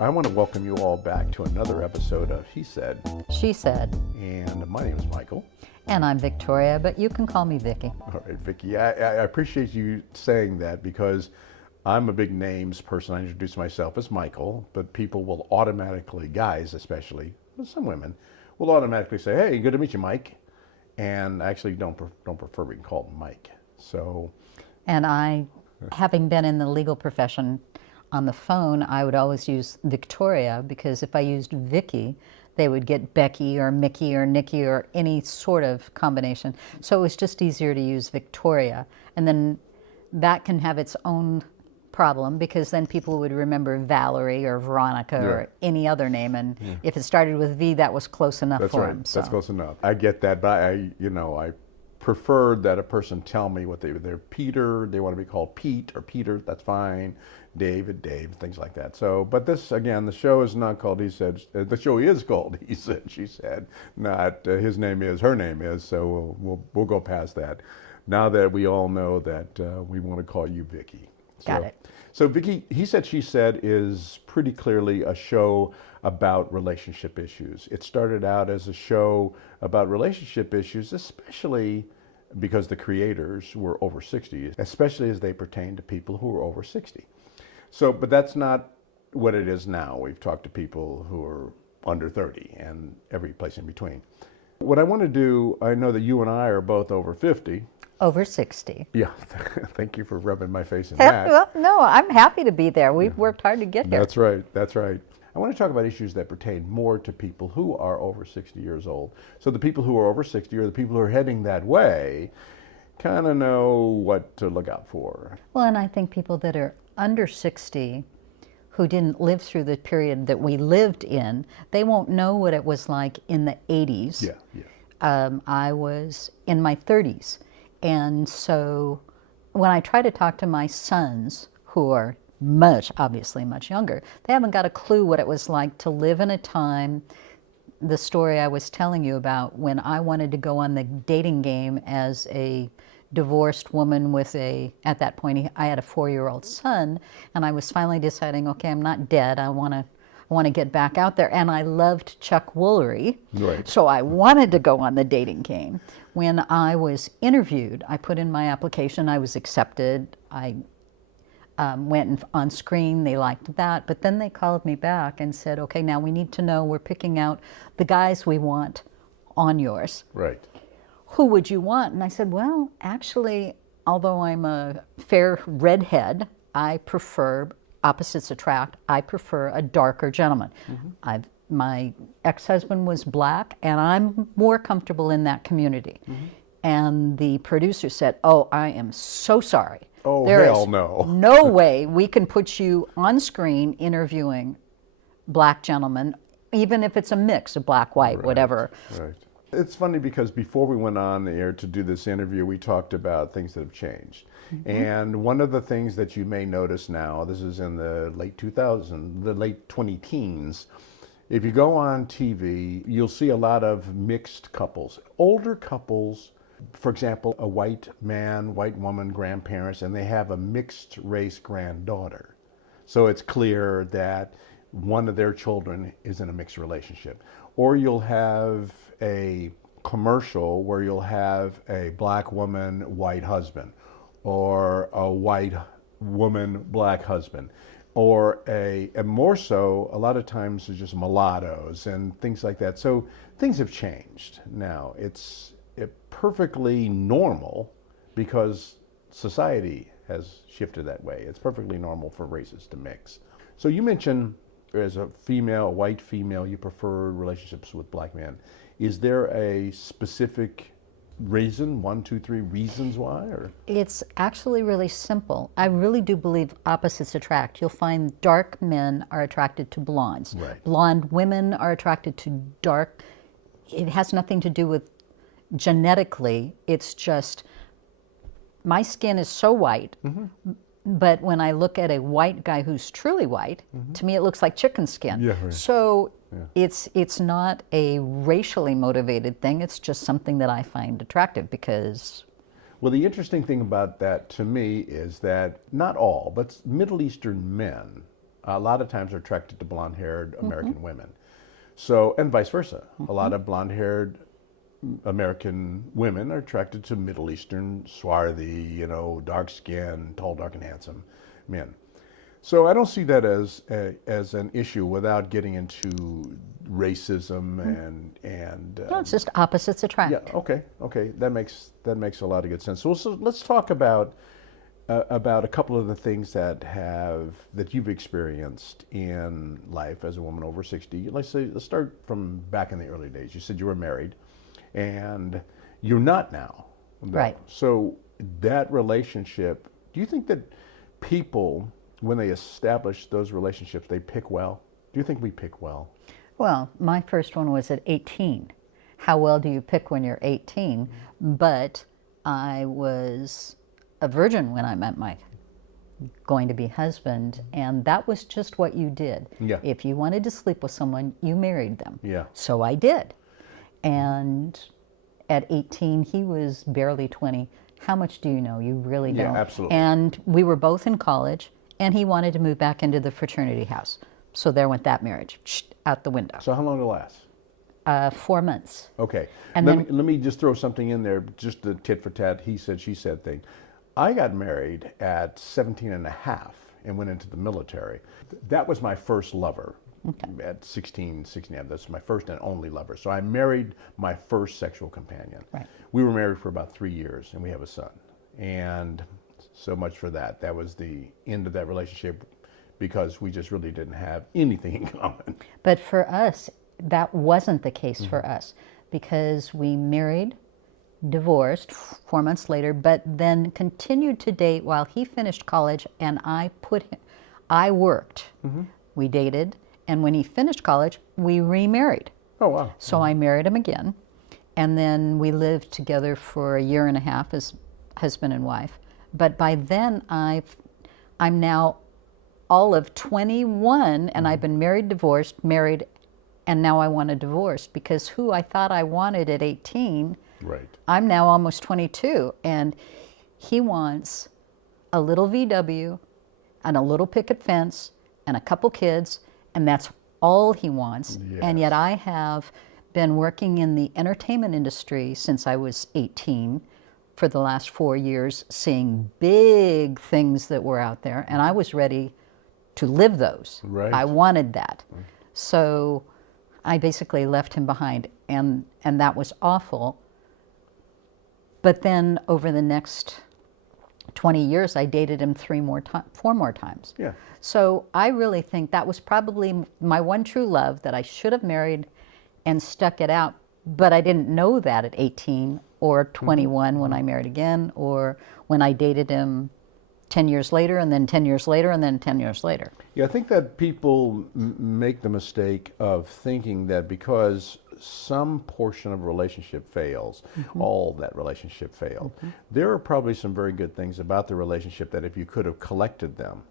I want to welcome you all back to another episode of He Said, She Said. And my name is Michael. And I'm Victoria, but you can call me Vicky. All right, Vicky, I appreciate you saying that because I'm a big names person. I introduce myself as Michael, but people will automatically, guys especially, some women, will automatically say, hey, good to meet you, Mike. And I actually don't prefer being called Mike. So. And I, having been in the legal profession, on the phone, I would always use Victoria because if I used Vicky, they would get Becky or Mickey or Nikki or any sort of combination. So it was just easier to use Victoria. And then that can have its own problem because then people would remember Valerie or Veronica or any other name. And if it started with V, that was close enough for them. That's close enough. I get that, but I preferred that a person tell me what they're Peter, they want to be called Pete or Peter, that's fine. David, Dave, things like that. So, but this, again, the show is not called He Said, the show is called He Said, She Said, not his name is, her name is, so we'll go past that. Now that we all know that we want to call you Vicky. Got it. So Vicky, He Said, She Said is pretty clearly a show about relationship issues. It started out as a show about relationship issues, especially because the creators were over 60, especially as they pertain to people who are over 60. So, but that's not what it is now. We've talked to people who are under 30 and every place in between. What I want to do, I know that you and I are both over 50. Over 60. Yeah, thank you for rubbing my face in that. Well, no, I'm happy to be there. We've worked hard to get here. That's right, that's right. I want to talk about issues that pertain more to people who are over 60 years old. So the people who are over 60 or the people who are heading that way kind of know what to look out for. Well, and I think people that are under 60 who didn't live through the period that we lived in, they won't know what it was like in the 80s. I was in my 30s. And so when I try to talk to my sons who are obviously much younger, they haven't got a clue what it was like to live in a time, the story I was telling you about when I wanted to go on the dating game as a divorced woman with at that point, I had a 4-year-old son, and I was finally deciding, okay, I'm not dead, I want to get back out there, and I loved Chuck Woolery, so I wanted to go on the dating game. When I was interviewed, I put in my application, I was accepted, I went on screen, they liked that, but then they called me back and said, okay, now we need to know, we're picking out the guys we want on yours. Right. Who would you want? And I said, well, actually, although I'm a fair redhead, I prefer, opposites attract, I prefer a darker gentleman. Mm-hmm. My ex-husband was black, and I'm more comfortable in that community. Mm-hmm. And the producer said, oh, I am so sorry. Oh, there hell is no. no way we can put you on screen interviewing black gentlemen, even if it's a mix of black, white, whatever. Right. It's funny because before we went on the air to do this interview, we talked about things that have changed. Mm-hmm. And one of the things that you may notice now, this is in the late 2000s, the late 20-teens, if you go on TV, you'll see a lot of mixed couples, older couples. For example, a white man, white woman, grandparents, and they have a mixed race granddaughter. So it's clear that one of their children is in a mixed relationship. Or you'll have a commercial where you'll have a black woman, white husband, or a white woman, black husband, or and more so, a lot of times it's just mulattoes and things like that. So things have changed now. It's perfectly normal because society has shifted that way. It's perfectly normal for races to mix. So you mentioned as a female, a white female, you prefer relationships with black men. Is there a specific reason, 1, 2, 3 reasons why? Or? It's actually really simple. I really do believe opposites attract. You'll find dark men are attracted to blondes. Right. Blonde women are attracted to dark. It has nothing to do with genetically. It's just my skin is so white, but when I look at a white guy who's truly white, to me it looks like chicken skin. Yeah, right. So it's not a racially motivated thing. It's just something that I find attractive because Well, the interesting thing about that to me is that not all, but Middle Eastern men a lot of times are attracted to blonde-haired American women. So, and vice versa. A lot of blonde-haired American women are attracted to Middle Eastern, swarthy, dark skinned, tall, dark, and handsome men. So I don't see that as an issue without getting into racism and No, it's just opposites attract. yeah, okay, that makes a lot of good sense. So let's talk about a couple of the things that you've experienced in life as a woman over 60. Let's start from back in the early days. You said you were married, and you're not now. Right. So that relationship, do you think that people, when they establish those relationships, they pick well? Do you think we pick well? Well, my first one was at 18. How well do you pick when you're 18? But I was a virgin when I met my going to be husband, and that was just what you did. Yeah. If you wanted to sleep with someone, you married them. Yeah. So I did. And at 18, he was barely 20. How much do you know? You really don't. Yeah, absolutely. And we were both in college, and he wanted to move back into the fraternity house. So there went that marriage, out the window. So how long did it last? 4 months. Okay. And let me just throw something in there, just the tit for tat, he said, she said thing. I got married at 17 and a half and went into the military. That was my first lover. Okay. At 16, that's my first and only lover. So I married my first sexual companion. Right. We were married for about 3 years, and we have a son. And so much for that. That was the end of that relationship because we just really didn't have anything in common. But for us, that wasn't the case for us because we married, divorced 4 months later, but then continued to date while he finished college and I worked. We dated, and when he finished college, we remarried. Oh, wow. So I married him again, and then we lived together for a year and a half as husband and wife. But by then, I'm now all of 21, and I've been married, divorced, married, and now I want a divorce because who I thought I wanted at 18, right. I'm now almost 22, and he wants a little VW and a little picket fence and a couple kids, and that's all he wants. Yes. And yet I have been working in the entertainment industry since I was 18 for the last 4 years, seeing big things that were out there, and I was ready to live those. Right. I wanted that. So I basically left him behind, and that was awful. But then over the next 20 years, I dated him 4 more times. Yeah. So I really think that was probably my one true love that I should have married and stuck it out. But I didn't know that at 18 or 21 when I married again, or when I dated him 10 years later, and then 10 years later, and then 10 years later. Yeah, I think that people make the mistake of thinking that because some portion of a relationship fails, all that relationship failed. There are probably some very good things about the relationship that if you could have collected them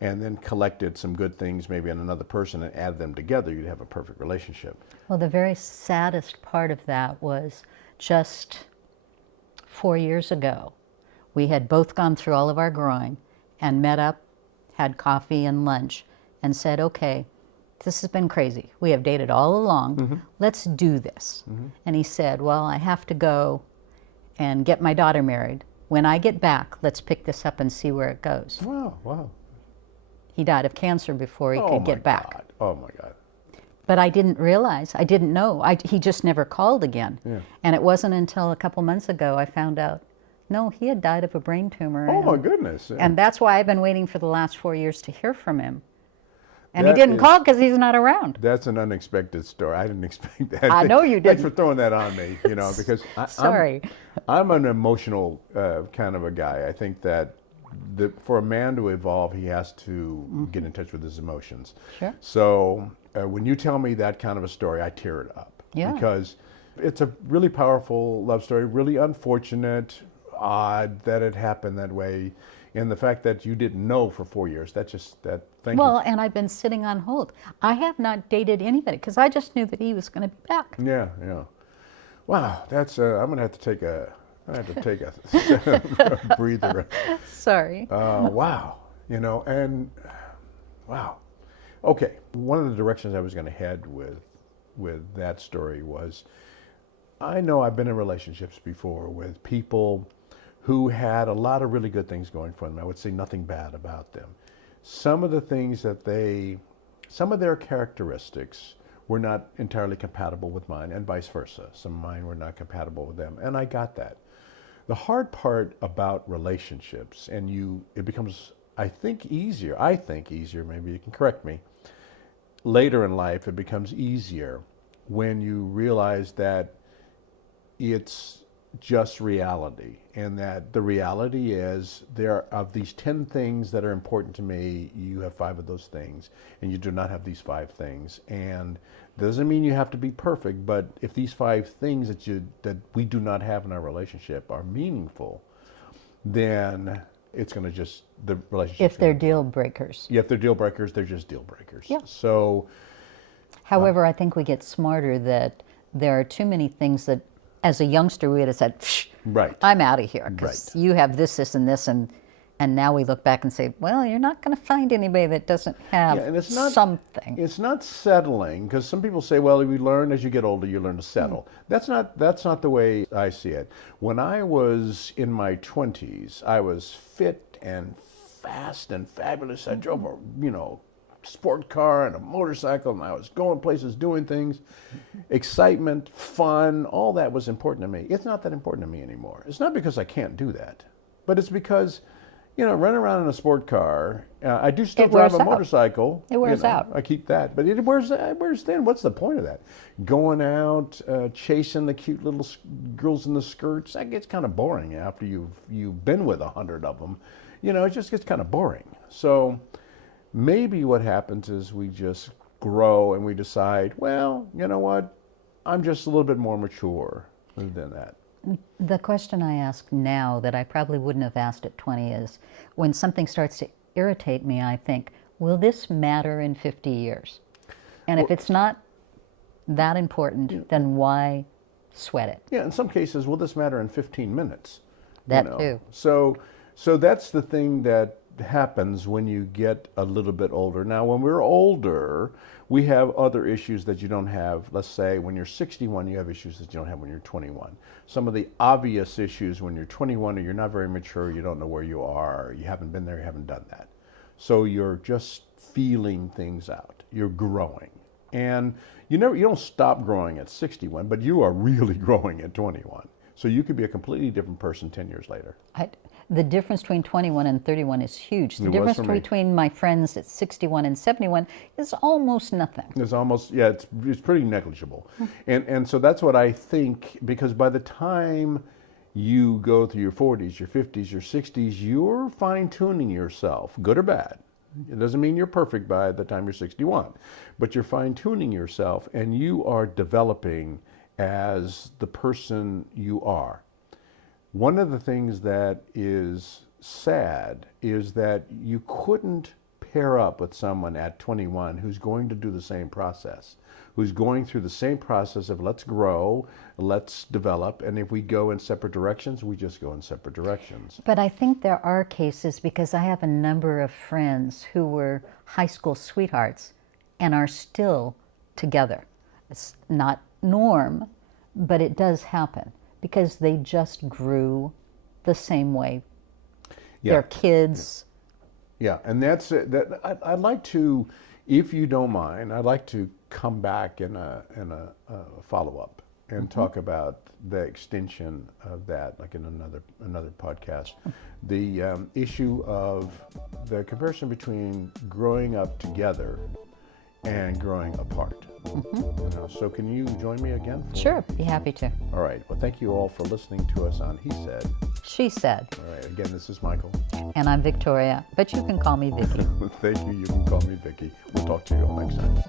and then collected some good things maybe in another person and added them together, you'd have a perfect relationship. Well, the very saddest part of that was just 4 years ago. We had both gone through all of our growing and met up, had coffee and lunch, and said, okay, this has been crazy. We have dated all along. Let's do this. And he said, well, I have to go and get my daughter married. When I get back, let's pick this up and see where it goes. Wow, wow. He died of cancer before he could get back. God. Oh my God. But I didn't realize, I didn't know. He just never called again. Yeah. And it wasn't until a couple months ago I found out, no, he had died of a brain tumor. Oh my goodness. Yeah. And that's why I've been waiting for the last 4 years to hear from him. And That he didn't is- call because he's not around. That's an unexpected story. I didn't expect that. I know you Thanks didn't. for throwing that on me, because Sorry. I'm an emotional kind of a guy. I think that for a man to evolve, he has to get in touch with his emotions. Sure. So when you tell me that kind of a story, I tear it up. Yeah. Because it's a really powerful love story, really unfortunate, odd that it happened that way. And the fact that you didn't know for 4 years, thank you. Well, and I've been sitting on hold. I have not dated anybody because I just knew that he was going to be back. Yeah, yeah. Wow, that's I'm gonna have to take a I had to take a breather. Sorry. Wow. You know, and wow. Okay. One of the directions I was going to head with that story was, I know I've been in relationships before with people who had a lot of really good things going for them. I would say nothing bad about them. Some of the things some of their characteristics were not entirely compatible with mine, and vice versa. Some of mine were not compatible with them, and I got that. The hard part about relationships, and it becomes, I think easier, maybe you can correct me, later in life it becomes easier when you realize that it's just reality, and that the reality is, of these 10 things that are important to me, you have 5 of those things, and you do not have these 5 things. And doesn't mean you have to be perfect, but if these 5 things that we do not have in our relationship are meaningful, then it's going to the relationship. If they're deal breakers. Yeah, if they're deal breakers, they're just deal breakers. Yeah. So, however, I think we get smarter that there are too many things that, as a youngster, we would have said, right, I'm out of here, because you have this, and now we look back and say, well, you're not going to find anybody that doesn't have something. It's not settling, because some people say, well, you learn as you get older, you learn to settle. That's not the way I see it. When I was in my 20s, I was fit and fast and fabulous. I drove a, sport car and a motorcycle, and I was going places, doing things. Excitement, fun, all that was important to me. It's not that important to me anymore. It's not because I can't do that, but it's because, running around in a sport car, I do still drive a motorcycle. It wears out. I keep that, but it wears thin. What's the point of that? Going out, chasing the cute little girls in the skirts, that gets kind of boring after you've been with 100 of them. It just gets kind of boring. So maybe what happens is we just grow and we decide, well, you know what? I'm just a little bit more mature than that. The question I ask now that I probably wouldn't have asked at 20 is, when something starts to irritate me, I think, will this matter in 50 years? And if it's not that important, then why sweat it? Yeah, in some cases, will this matter in 15 minutes? That too. So that's the thing that happens when you get a little bit older. Now, when we're older, we have other issues that you don't have. Let's say when you're 61, you have issues that you don't have when you're 21. Some of the obvious issues when you're 21 are you're not very mature, you don't know where you are, you haven't been there, you haven't done that. So you're just feeling things out. You're growing. And you don't stop growing at 61, but you are really growing at 21. So you could be a completely different person 10 years later. The difference between 21 and 31 is huge. The difference between my friends at 61 and 71 is almost nothing. It's pretty negligible. And so that's what I think, because by the time you go through your 40s, your 50s, your 60s, you're fine-tuning yourself, good or bad. It doesn't mean you're perfect by the time you're 61, but you're fine-tuning yourself, and you are developing as the person you are. One of the things that is sad is that you couldn't pair up with someone at 21 who's going to do the same process, who's going through the same process of let's grow, let's develop, and if we go in separate directions, we just go in separate directions. But I think there are cases, because I have a number of friends who were high school sweethearts and are still together. It's not norm, but it does happen, because they just grew the same way. Yeah. Their kids. Yeah, and that's it. I'd like to, if you don't mind, I'd like to come back in a follow-up and talk about the extension of that, like in another podcast. The issue of the comparison between growing up together and growing apart. So can you join me again? Sure, be happy to. All right. Well, thank you all for listening to us on He Said. She Said. All right. Again, this is Michael. And I'm Victoria, but you can call me Vicki. Thank you. You can call me Vicki. We'll talk to you all next time.